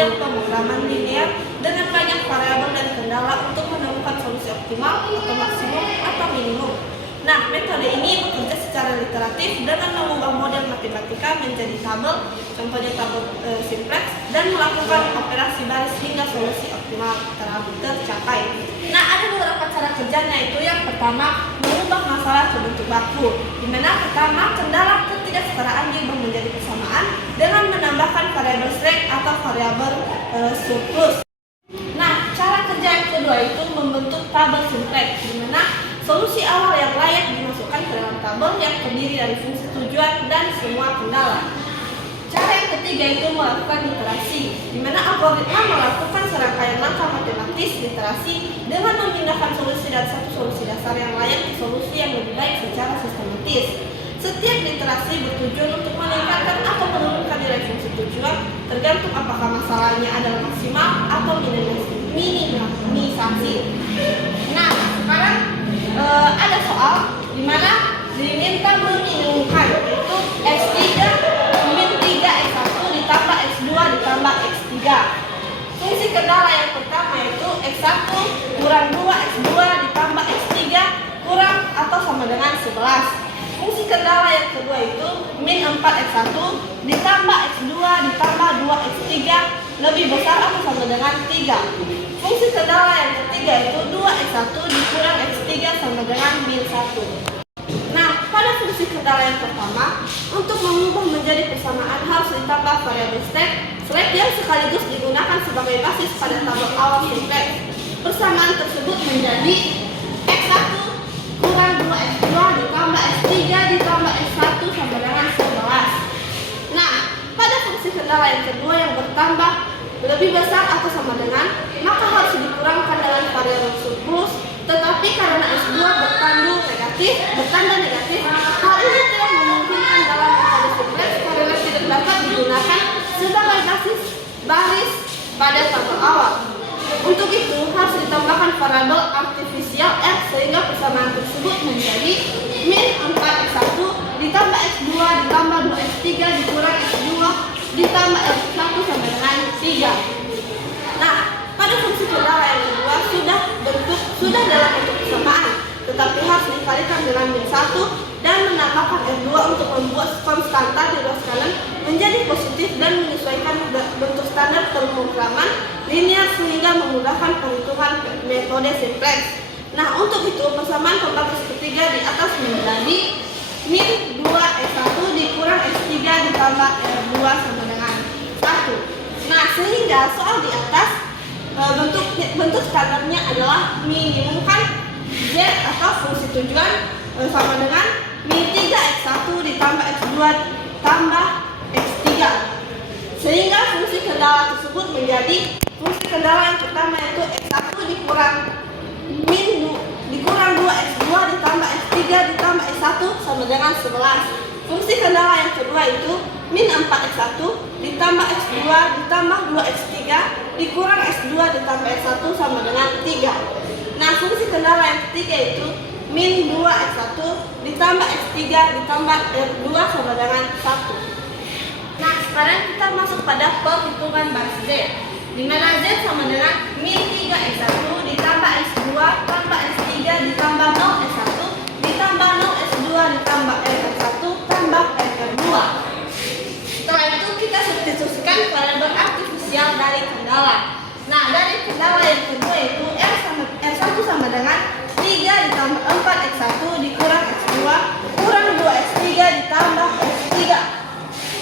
model pemrograman linear dengan banyak variabel dan kendala untuk menemukan solusi optimal atau maksimum atau minimum. Nah, metode ini bekerja secara literatif dengan mengubah model matematika menjadi tabel, contohnya tabel simplex, dan melakukan operasi baris hingga solusi optimal tercapai. Nah, ada beberapa cara kerjanya, itu yang pertama, mengubah masalah ke bentuk baku, di mana pertama, kendala ketidaksetaraan diubah menjadi persamaan dengan menambahkan variabel slack atau variabel surplus. Nah, cara kerja yang kedua itu membentuk tabel simplex, di mana solusi awal yang layak dimasukkan ke dalam tabel yang terdiri dari fungsi tujuan dan semua kendala. Cara yang ketiga itu melakukan literasi, di mana algoritma melakukan serangkaian langkah matematis literasi dengan memindahkan solusi dari satu solusi dasar yang layak ke solusi yang lebih baik secara sistematis. Setiap literasi bertujuan untuk meningkatkan atau menurunkan nilai fungsi tujuan, tergantung apakah masalahnya adalah maksimal atau minimisasi. Nah, sekarang ada soal di mana diminta meminimumkan, yaitu X3 min 3 X1 ditambah X2 ditambah X3. Fungsi kendala yang pertama yaitu X1 kurang 2 X2 ditambah X3 kurang atau sama dengan 11. Fungsi kendala yang kedua itu min 4 X1 ditambah X2 ditambah 2 X3 lebih besar atau sama dengan 3. Fungsi kendala yang ketiga itu 2X1 dikurang X3 sama dengan min 1. Nah, pada fungsi kendala yang pertama, untuk mengubah menjadi persamaan harus ditambah variabel slack yang sekaligus digunakan sebagai basis pada tabel awal simplex. Persamaan tersebut menjadi X1 kurang 2X2 ditambah X3 ditambah X1 sama dengan 11. Nah, pada fungsi kendala yang kedua yang bertambah lebih besar atau sama dengan, maka harus dikurangkan dengan variabel surplus. Tetapi karena S2 bertanda negatif, hal ini tidak memungkinkan dalam metode simplex karena tidak dapat digunakan sebagai baris pada tabel awal. Untuk itu harus ditambahkan variabel artifisial X sehingga persamaan tersebut menjadi min 4X1 ditambah X2 ditambah 2X3 dikurang X2 ditambah X1 sama dengan 3. Nah, pada fungsi kendala yang kedua sudah dalam bentuk persamaan, tetapi harus dikalikan dengan min 1 dan menambahkan F2 untuk membuat konstanta di ruas kanan menjadi positif dan menyesuaikan bentuk standar pemrograman linear sehingga memudahkan perhitungan metode simplex. Nah, untuk itu persamaan pembatas ketiga di atas menjadi min 2X1 dikurang X3 ditambah F2 sama dengan 1. Nah, sehingga soal di atas bentuk standarnya adalah minimumkan Z atau fungsi tujuan sama dengan min 3X1 ditambah X2 tambah X3. Sehingga fungsi kendala tersebut menjadi fungsi kendala yang pertama yaitu X1 dikurang 2X2 ditambah X3 ditambah X1 sama dengan 11. Fungsi kendala yang kedua itu min 4X1 ditambah X2 ditambah 2X3 dikurang X2 ditambah X1 sama dengan 3. Nah, fungsi kendala yang ketiga itu min 2X1 ditambah X3 ditambah X2 sama dengan 1. Nah, sekarang kita masuk pada perhitungan baris Z, di mana Z sama dengan min 3X1 ditambah X2 tambah X3 ditambah 0X1 ditambah 0X2 ditambah X1 tambah X2. Setelah itu kita substitusikan variabel artifisial dari kendala. Nah, dari kendala yang kedua itu R1 sama dengan 3 ditambah 4X1 dikurang X2 kurang 2X3 ditambah X3.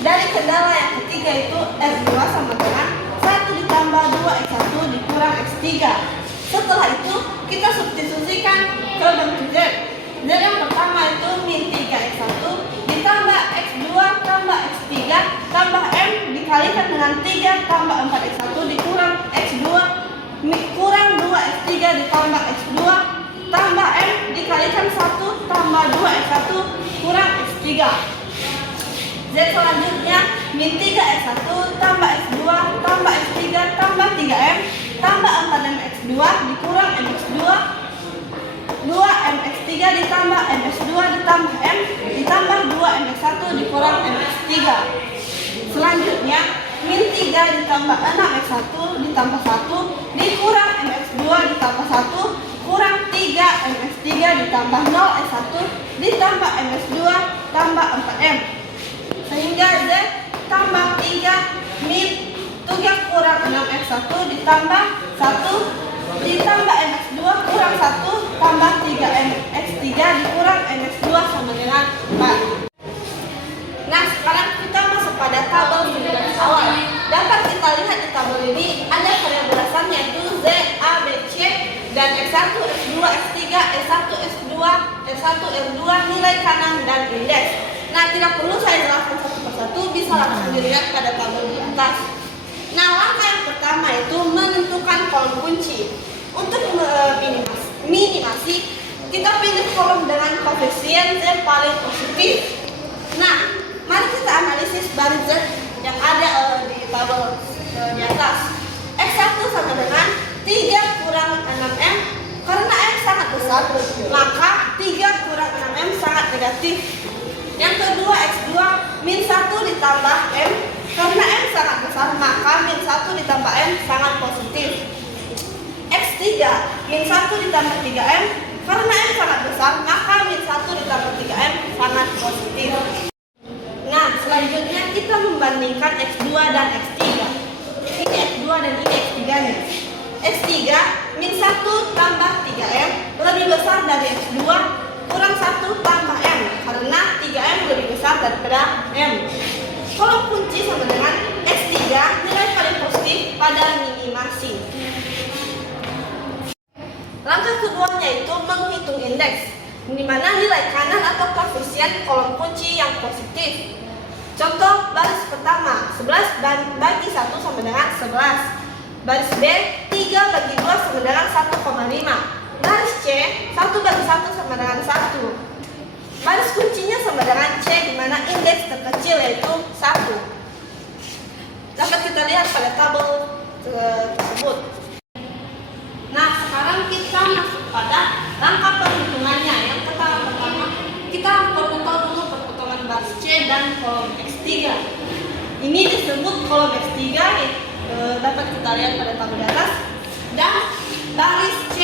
Dari kendala yang ketiga itu F2 sama dengan 1 ditambah 2X1 dikurang X3. Setelah itu kita substitusikan ke bentuk Z. Z yang pertama itu min 3X1 ditambah X2 tambah X3 tambah M dikalikan dengan 3 tambah 4X1 dikurang X2 kurang 2X3 ditambah X2 tambah M dikalikan 1 tambah 2X1 kurang X3. Z selanjutnya min 3X1 tambah X2 tambah X3 tambah 3M tambah 4MX2 dikurang MX2 2MX3 ditambah MX2 ditambah M ditambah 2MX1 dikurang MX3. Selanjutnya min 3 3 ditambah 6x1 ditambah 1 dikurang mx2 ditambah 1 kurang 3mx3 ditambah 0x1 ditambah mx2 tambah 4m. Sehingga Z tambah 3 min 3 kurang 6x1 ditambah 1 ditambah mx2 kurang 1 tambah 3mx3 dikurang mx2 sama dengan 4. Nah, sekarang kita masuk pada tabel penyebab awal. Dapat kita lihat di tabel ini ada variabel dasarnya yaitu Z, A, B, C dan X1, X2, X3, S1, S2, S1, R2, nilai kanan dan indeks. Nah, tidak perlu saya jelaskan satu persatu, bisa langsung dilihat pada tabel di atas. Nah, langkah yang pertama itu menentukan kolom kunci. Untuk minimasi, kita pilih kolom dengan koefisien Z paling positif. Nah, mari kita analisis baris Z yang ada di tabel di atas. X1 sama dengan 3 kurang 6M. Karena M sangat besar, maka 3 kurang 6M sangat negatif. Yang kedua, X2 min 1 ditambah M. Karena M sangat besar, maka min 1 ditambah M sangat positif. X3 min 1 ditambah 3M. Karena M sangat besar, maka min 1 ditambah 3M sangat positif. Nah, selanjutnya kita membandingkan X2 dan X3. Ini X2 dan ini X3-nya. X3 min 1 tambah 3M lebih besar dari X2 kurang 1 tambah M, karena 3M lebih besar daripada M. Kolom kunci sama dengan X3 nilai paling positif pada minimasi. Langkah keduanya itu menghitung indeks, di mana nilai kanan atau koefisien kolom kunci yang positif. Contoh baris pertama, 11 bagi 1 sama dengan 11. Baris B, 3 bagi 2 sama dengan 1,5. Baris C, 1 bagi 1 sama dengan 1. Baris kuncinya sama dengan C, di mana indeks terkecil yaitu 1. Dapat kita lihat pada tabel tersebut. Nah, sekarang kita masuk pada langkah perhitungannya. Yang pertama, kita perlu tahu dulu perpotongan baris C dan kolom X3. Ini disebut kolom X3, dapat kita lihat pada tabel di atas. Dan baris C.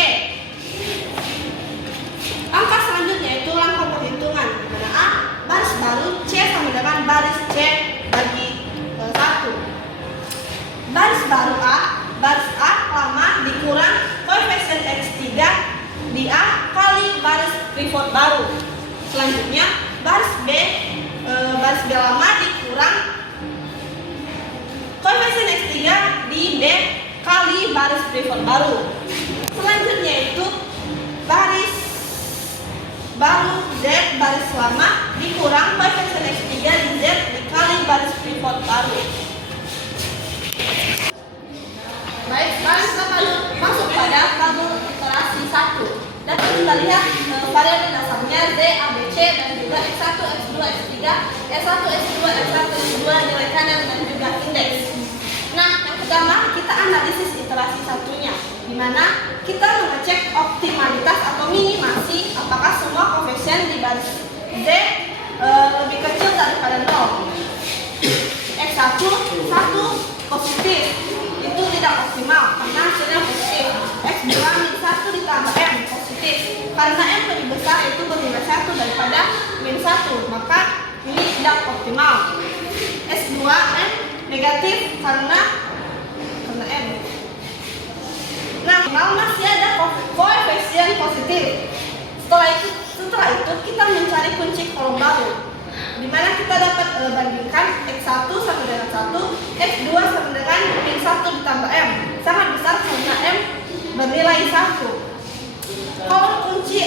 Langkah selanjutnya itu langkah perhitungan. Mana A, baris baru C sama dengan baris C bagi 1. Baris baru A, baris A lama dikurang koefisien X3 di A kali baris pivot baru. Selanjutnya baris B lama dikurang koefisien X3 di B kali baris pivot baru. Selanjutnya itu baris baru Z baris lama dikurang koefisien X3 di Z dikali baris pivot baru. Baik, sekarang kita masuk pada tabel iterasi 1. Dapat kita lihat variabel dasarnya Z, A, B, C dan juga X1, X2, X3, S1, S2, S1, S2 nilai kanan dan juga indeks. Nah, yang pertama kita analisis iterasi satunya, di mana kita mengecek optimalitas atau minimasi apakah semua koefisien di baris Z lebih kecil daripada 0. X1 1 positif, itu tidak optimal karena hasilnya positif. X2 min 1 ditambah M positif, karena M lebih besar itu bernilai 1 daripada min 1, maka ini tidak optimal. S2 M negatif karena M. Nah, masih ada koefisien positif. Setelah itu kita mencari kunci kolom baru, di mana kita dapat bandingkan X1 sama dengan 1, X2 sama dengan min 1 ditambah M. Sangat besar karena M bernilai 1. Kolom kunci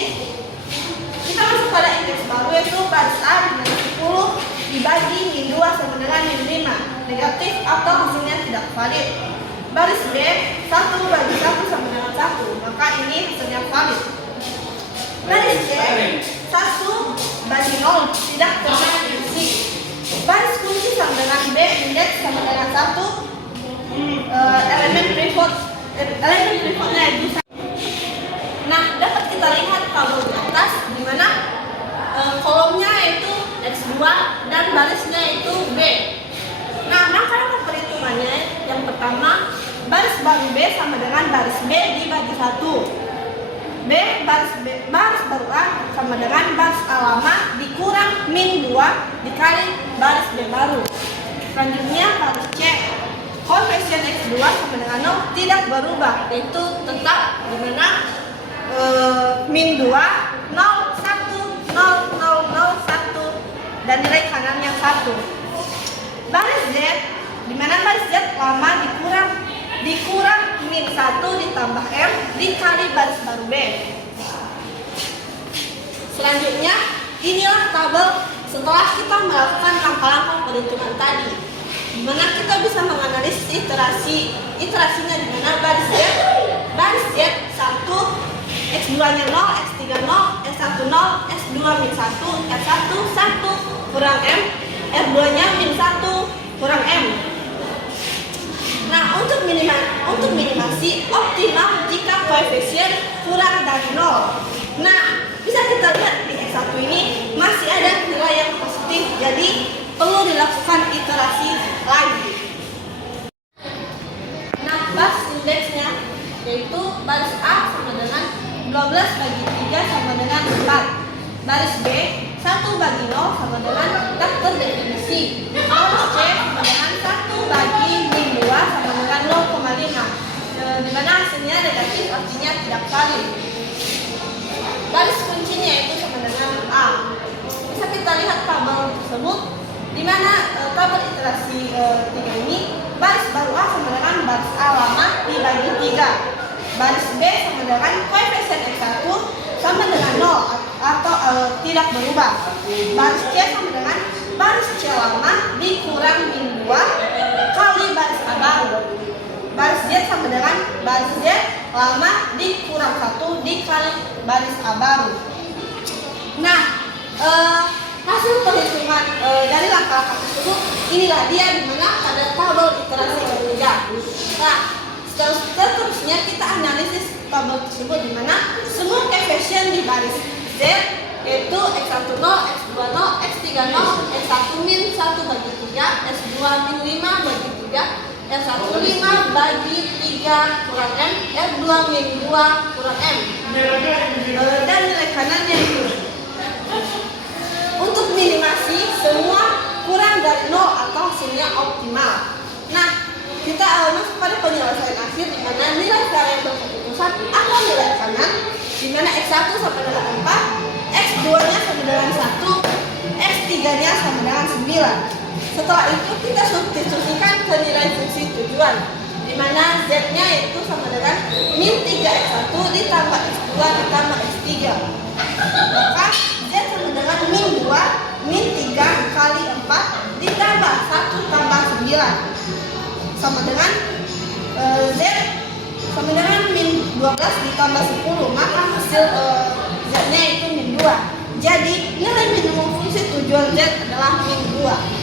kita masuk pada indeks baru yaitu baris A dengan 10 dibagi min 2 sama dengan min 5, negatif atau hasilnya tidak valid. Baris B 1 bagi 1 sama dengan 1, maka ini hasilnya valid. Baris C 1 bagi 0 tidak terdistribusi. Baris kunci sama dengan B, indeks sama dengan 1, elemen pivotnya itu. Nah, dapat kita lihat tabel di atas di mana kolomnya itu X2 dan barisnya itu B. Nah, langkah perhitungannya baru B sama dengan baris B dibagi 1. Baris baru A sama dengan baris A lama dikurang min 2 dikali baris B baru. Selanjutnya baris C. Koefisien X2 sama dengan 0 tidak berubah, yaitu tetap di mana min 2, 0, 1, 0, 0, 0, 1 dan nilai kanannya 1. Baris Z, di mana baris Z lama dikurang min 1 ditambah M dikali baris baru B. Selanjutnya, inilah tabel setelah kita melakukan langkah-langkah perhitungan tadi, di mana kita bisa menganalisis iterasinya, di mana baris Z 1, X2-nya 0, X3 0, S1 0, S2 min 1, R1 1 kurang M, R2-nya min 1 kurang M. Nah, untuk minimasi optimal jika koefisien kurang dari 0. Nah, bisa kita lihat di X1 ini masih ada nilai yang positif, jadi perlu dilakukan iterasi lagi. Nah, baris indeksnya yaitu baris A sama dengan 12 bagi 3 sama dengan 4. Baris B 1 bagi 0 sama dengan tak terdefinisi. Baris C sama dengan 1 bagi min 2 sama dengan 0,5, di mana hasilnya negatif artinya tidak valid. Baris kuncinya itu sama dengan A. Bisa kita lihat tabel tersebut, di mana tabel iterasi 3 ini baris baru A sama dengan baris A lama dibagi 3. Baris B sama dengan koefisien X1 sama dengan 0 atau tidak berubah. Baris C sama dengan baris C lama dikurang min 2 kali baris A baru. Baris Z sama dengan baris Z lama dikurang 1 dikali baris A baru. Nah, hasil perhitungan dari langkah-langkah tersebut, inilah dia di mana pada tabel iterasi ketiga. Nah, seterusnya kita analisis tabel tersebut, di mana semua koefisien di baris Z yaitu X1 0, X2 0, X3 0, S1 min 1 bagi 3, S2 min 5 bagi 3, S1 5 bagi 3 kurang M, R2 min 2 kurang M, dan nilai kanannya itu. Untuk minimasi semua kurang dari 0 atau hasilnya optimal. Nah, kita masuk pada penyelesaian akhir, di mana nilai variabel keputusan atau nilai kanan, di mana X1 sama dengan 4, X2-nya sama dengan 1, X3-nya sama dengan 9. Setelah itu kita substitusikan ke nilai fungsi tujuan, di mana Z-nya itu sama dengan min 3X1 ditambah X2 ditambah X3. Maka Z sama dengan min 2 min 3 kali 4 ditambah 1 tambah 9 sama dengan Z sama dengan min 12 ditambah 10, maka hasil Z-nya itu min 2. Jadi nilai minimum fungsi tujuan Z adalah min 2.